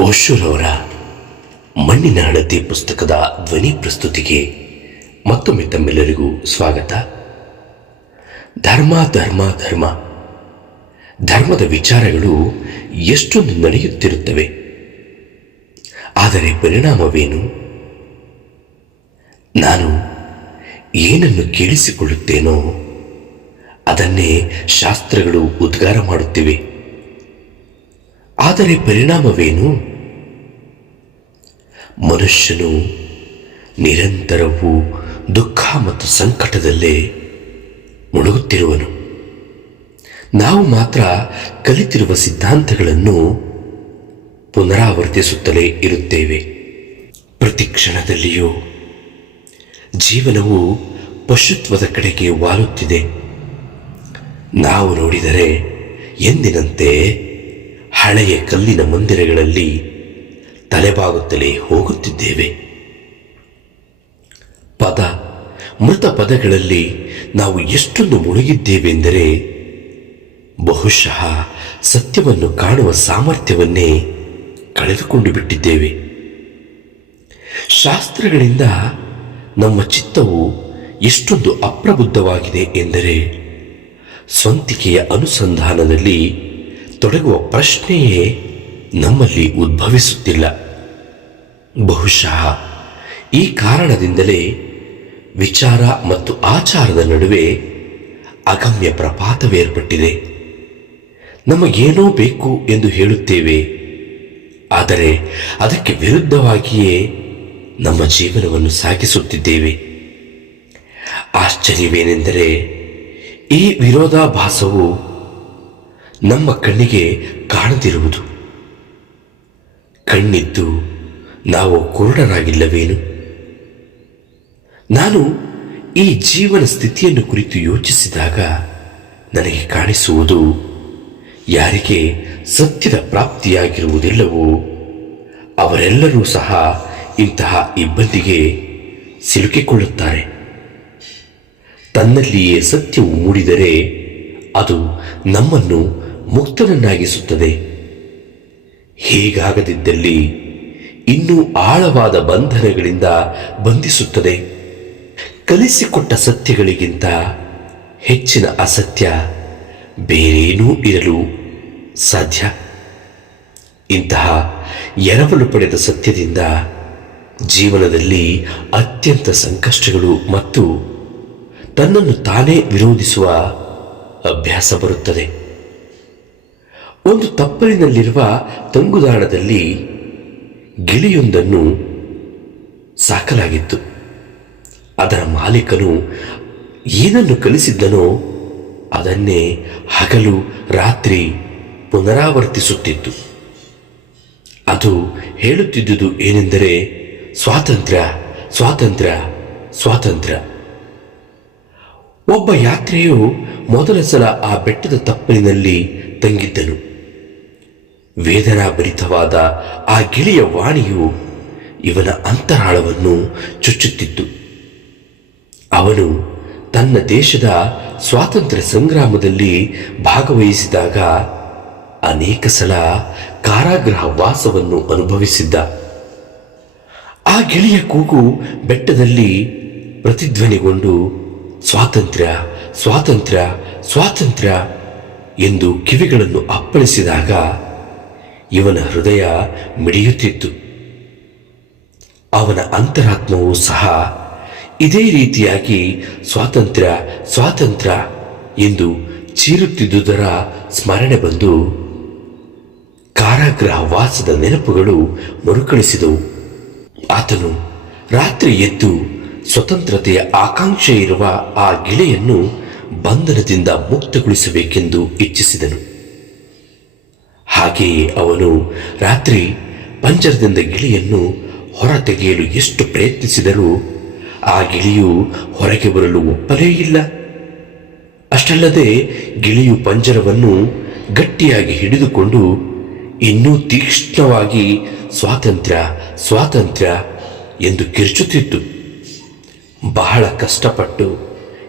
ಓಶೂರವರ ಮಣ್ಣಿನ ಹಳದಿ ಪುಸ್ತಕದ ಧ್ವನಿ ಪ್ರಸ್ತುತಿಗೆ ಮತ್ತೊಮ್ಮೆ ತಮ್ಮೆಲ್ಲರಿಗೂ ಸ್ವಾಗತ. ಧರ್ಮ ಧರ್ಮ ಧರ್ಮ. ಧರ್ಮದ ವಿಚಾರಗಳು ಎಷ್ಟೊಂದು ನಡೆಯುತ್ತಿರುತ್ತವೆ. ಆದರೆ ಪರಿಣಾಮವೇನು? ನಾನು ಏನನ್ನು ಕೇಳಿಸಿಕೊಳ್ಳುತ್ತೇನೋ ಅದನ್ನೇ ಶಾಸ್ತ್ರಗಳು ಉದ್ಗಾರ ಮಾಡುತ್ತಿವೆ. ಆದರೆ ಪರಿಣಾಮವೇನು? ಮನುಷ್ಯನು ನಿರಂತರವೂ ದುಃಖ ಮತ್ತು ಸಂಕಟದಲ್ಲೇ ಮುಳುಗುತ್ತಿರುವನು. ನಾವು ಮಾತ್ರ ಕಲಿತಿರುವ ಸಿದ್ಧಾಂತಗಳನ್ನು ಪುನರಾವರ್ತಿಸುತ್ತಲೇ ಇರುತ್ತೇವೆ. ಪ್ರತಿ ಕ್ಷಣದಲ್ಲಿಯೂ ಜೀವನವು ಪಶುತ್ವದ ಕಡೆಗೆ ವಾಲುತ್ತಿದೆ. ನಾವು ನೋಡಿದರೆ ಎಂದಿನಂತೆ ಹಳೆಯ ಕಲ್ಲಿನ ಮಂದಿರಗಳಲ್ಲಿ ತಲೆಬಾಗುತ್ತಲೇ ಹೋಗುತ್ತಿದ್ದೇವೆ. ಪದ, ಮೃತ ಪದಗಳಲ್ಲಿ ನಾವು ಎಷ್ಟೊಂದು ಮುಳುಗಿದ್ದೇವೆಂದರೆ, ಬಹುಶಃ ಸತ್ಯವನ್ನು ಕಾಣುವ ಸಾಮರ್ಥ್ಯವನ್ನೇ ಕಳೆದುಕೊಂಡು ಬಿಟ್ಟಿದ್ದೇವೆ. ಶಾಸ್ತ್ರಗಳಿಂದ ನಮ್ಮ ಚಿತ್ತವು ಎಷ್ಟೊಂದು ಅಪ್ರಬುದ್ಧವಾಗಿದೆ ಎಂದರೆ, ಸ್ವಂತಿಕೆಯ ಅನುಸಂಧಾನದಲ್ಲಿ ತೊಡಗುವ ಪ್ರಶ್ನೆಯೇ ನಮ್ಮಲ್ಲಿ ಉದ್ಭವಿಸುತ್ತಿಲ್ಲ. ಬಹುಶಃ ಈ ಕಾರಣದಿಂದಲೇ ವಿಚಾರ ಮತ್ತು ಆಚಾರದ ನಡುವೆ ಅಗಮ್ಯ ಪ್ರಪಾತವೇರ್ಪಟ್ಟಿದೆ. ನಮಗೇನೋ ಬೇಕು ಎಂದು ಹೇಳುತ್ತೇವೆ. ಆದರೆ ಅದಕ್ಕೆ ವಿರುದ್ಧವಾಗಿಯೇ ನಮ್ಮ ಜೀವನವನ್ನು ಸಾಗಿಸುತ್ತಿದ್ದೇವೆ. ಆಶ್ಚರ್ಯವೇನೆಂದರೆ ಈ ವಿರೋಧಾಭಾಸವು ನಮ್ಮ ಕಣ್ಣಿಗೆ ಕಾಣದಿರುವುದು. ಕಣ್ಣಿದ್ದು ನಾವು ಕುರುಡರಾಗಿಲ್ಲವೇನು? ನಾನು ಈ ಜೀವನ ಸ್ಥಿತಿಯನ್ನು ಕುರಿತು ಯೋಚಿಸಿದಾಗ ನನಗೆ ಕಾಣಿಸುವುದು ಯಾರಿಗೆ ಸತ್ಯದ ಪ್ರಾಪ್ತಿಯಾಗಿರುವುದಿಲ್ಲವೋ, ಅವರೆಲ್ಲರೂ ಸಹ ಇಂತಹ ಇಬ್ಬಂದಿಗೆ ಸಿಲುಕಿಕೊಳ್ಳುತ್ತಾರೆ. ತನ್ನಲ್ಲಿಯೇ ಸತ್ಯವು ಮೂಡಿದರೆ ಅದು ನಮ್ಮನ್ನು ಮುಕ್ತನನ್ನಾಗಿಸುತ್ತದೆ. ಹೀಗಾಗದಿದ್ದಲ್ಲಿ ಇನ್ನೂ ಆಳವಾದ ಬಂಧನಗಳಿಂದ ಬಂಧಿಸುತ್ತದೆ. ಕಲಿಸಿಕೊಟ್ಟ ಸತ್ಯಗಳಿಗಿಂತ ಹೆಚ್ಚಿನ ಅಸತ್ಯ ಬೇರೇನೂ ಇರಲು ಸಾಧ್ಯ. ಇಂತಹ ಎರವಲು ಪಡೆದ ಸತ್ಯದಿಂದ ಜೀವನದಲ್ಲಿ ಅತ್ಯಂತ ಸಂಕಷ್ಟಗಳು ಮತ್ತು ತನ್ನನ್ನು ತಾನೇ ವಿರೋಧಿಸುವ ಅಭ್ಯಾಸ ಬರುತ್ತದೆ. ಒಂದು ತಪ್ಪಲಿನಲ್ಲಿರುವ ತಂಗುದಾಣದಲ್ಲಿ ಗಿಳಿಯೊಂದನ್ನು ಸಾಕಲಾಗಿತ್ತು. ಅದರ ಮಾಲೀಕನು ಏನನ್ನು ಕಲಿಸಿದ್ದನೋ ಅದನ್ನೇ ಹಗಲು, ರಾತ್ರಿ ಪುನರಾವರ್ತಿಸುತ್ತಿತ್ತು. ಅದು ಹೇಳುತ್ತಿದ್ದುದು ಏನೆಂದರೆ, ಸ್ವಾತಂತ್ರ್ಯ ಸ್ವಾತಂತ್ರ್ಯ ಸ್ವಾತಂತ್ರ್ಯ. ಒಬ್ಬ ಯಾತ್ರೆಯು ಮೊದಲ ಸಲ ಆ ಬೆಟ್ಟದ ತಪ್ಪಲಿನಲ್ಲಿ ತಂಗಿದ್ದನು. ವೇದನಾಭರಿತವಾದ ಆ ಗಿಳಿಯ ವಾಣಿಯು ಇವನ ಅಂತರಾಳವನ್ನು ಚುಚ್ಚುತ್ತಿತ್ತು. ಅವನು ತನ್ನ ದೇಶದ ಸ್ವಾತಂತ್ರ್ಯ ಸಂಗ್ರಾಮದಲ್ಲಿ ಭಾಗವಹಿಸಿದಾಗ ಅನೇಕ ಸಲ ಕಾರಾಗೃಹ ವಾಸವನ್ನು ಅನುಭವಿಸಿದ್ದ. ಆ ಗಿಳಿಯ ಕೂಗು ಬೆಟ್ಟದಲ್ಲಿ ಪ್ರತಿಧ್ವನಿಗೊಂಡು, ಸ್ವಾತಂತ್ರ್ಯ ಸ್ವಾತಂತ್ರ್ಯ ಸ್ವಾತಂತ್ರ್ಯ ಎಂದು ಕಿವಿಗಳನ್ನು ಅಪ್ಪಳಿಸಿದಾಗ ಇವನ ಹೃದಯ ಮಿಡಿಯುತ್ತಿತ್ತು. ಅವನ ಅಂತರಾತ್ಮವೂ ಸಹ ಇದೇ ರೀತಿಯಾಗಿ ಸ್ವಾತಂತ್ರ್ಯ ಸ್ವಾತಂತ್ರ್ಯ ಎಂದು ಚೀರುತ್ತಿದ್ದುದರ ಸ್ಮರಣೆ ಬಂದು ಕಾರಾಗೃಹ ವಾಸದ ನೆನಪುಗಳು ಮರುಕಳಿಸಿದವು. ಆತನು ರಾತ್ರಿ ಎದ್ದು ಸ್ವತಂತ್ರತೆಯ ಆಕಾಂಕ್ಷೆ ಇರುವ ಆ ಗಿಳೆಯನ್ನು ಬಂಧನದಿಂದ ಮುಕ್ತಗೊಳಿಸಬೇಕೆಂದು ಇಚ್ಛಿಸಿದನು. ಹಾಗೆಯೇ ಅವನು ರಾತ್ರಿ ಪಂಜರದಿಂದ ಗಿಳಿಯನ್ನು ಹೊರ ತೆಗೆಯಲು ಎಷ್ಟು ಪ್ರಯತ್ನಿಸಿದರೂ ಆ ಗಿಳಿಯು ಹೊರಗೆ ಬರಲು ಒಪ್ಪಲೇ ಇಲ್ಲ. ಅಷ್ಟಲ್ಲದೆ ಗಿಳಿಯು ಪಂಜರವನ್ನು ಗಟ್ಟಿಯಾಗಿ ಹಿಡಿದುಕೊಂಡು ಇನ್ನೂ ತೀಕ್ಷ್ಣವಾಗಿ, ಸ್ವಾತಂತ್ರ್ಯ ಸ್ವಾತಂತ್ರ್ಯ ಎಂದು ಕಿರ್ಚುತ್ತಿತ್ತು. ಬಹಳ ಕಷ್ಟಪಟ್ಟು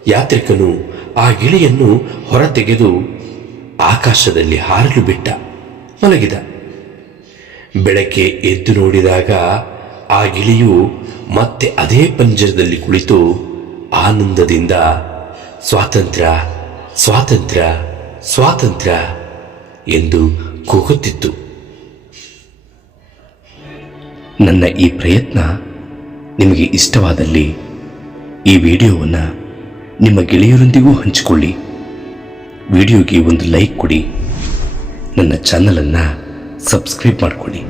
ಯಾತ್ರಿಕನು ಆ ಗಿಳಿಯನ್ನು ಹೊರತೆಗೆದು ಆಕಾಶದಲ್ಲಿ ಹಾರಲು ಬಿಟ್ಟ. ಮಲಗಿದ ಬೆಳಗ್ಗೆ ಎದ್ದು ನೋಡಿದಾಗ ಆ ಗಿಳಿಯು ಮತ್ತೆ ಅದೇ ಪಂಜರದಲ್ಲಿ ಕುಳಿತು ಆನಂದದಿಂದ, ಸ್ವಾತಂತ್ರ್ಯ ಸ್ವಾತಂತ್ರ್ಯ ಸ್ವಾತಂತ್ರ್ಯ ಎಂದು ಕೂಗುತ್ತಿತ್ತು. ನನ್ನ ಈ ಪ್ರಯತ್ನ ನಿಮಗೆ ಇಷ್ಟವಾದಲ್ಲಿ ಈ ವಿಡಿಯೋವನ್ನು ನಿಮ್ಮ ಗೆಳೆಯರೊಂದಿಗೂ ಹಂಚಿಕೊಳ್ಳಿ. ವಿಡಿಯೋಗೆ ಒಂದು ಲೈಕ್ ಕೊಡಿ. ನನ್ನ ಚಾನಲನ್ನು ಸಬ್ಸ್ಕ್ರೈಬ್ ಮಾಡಿಕೊಳ್ಳಿ.